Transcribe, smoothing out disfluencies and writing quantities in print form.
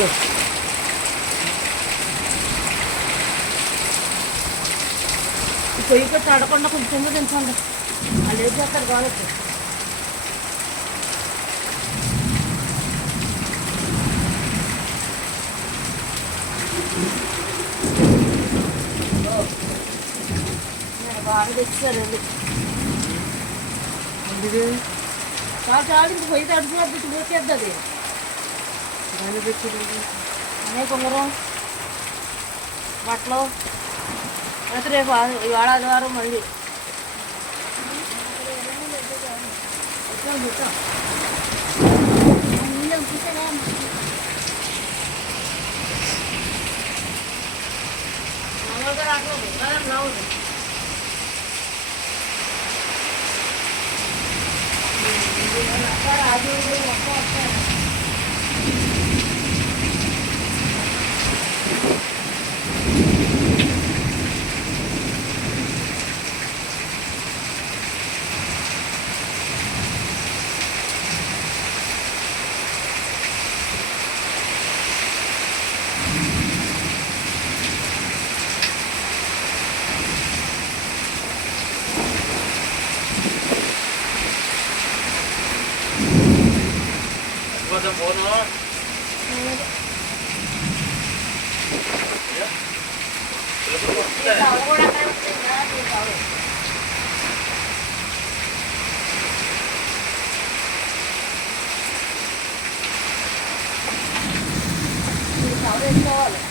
నీళ్ళు పొయ్యి పెట్టి ఆడకుండా కొంచెం తించండి వాళ్ళు ఏం చేస్తారు కావచ్చు బాగా తెచ్చారు చాలా చాలా ఇంక పొయ్యి తడుపు పోసేద్ది దాన్ని పెట్టి అనే కొందరం బట్టలు అయితే రేపు ఇవాళ ఆదివారం మళ్ళీ మామూలుగా రావట్లేదు రాజు మొత్తం వస్తాను Ada bono. Ya. Belum కూడా అక్కడ వేసుకోవాలి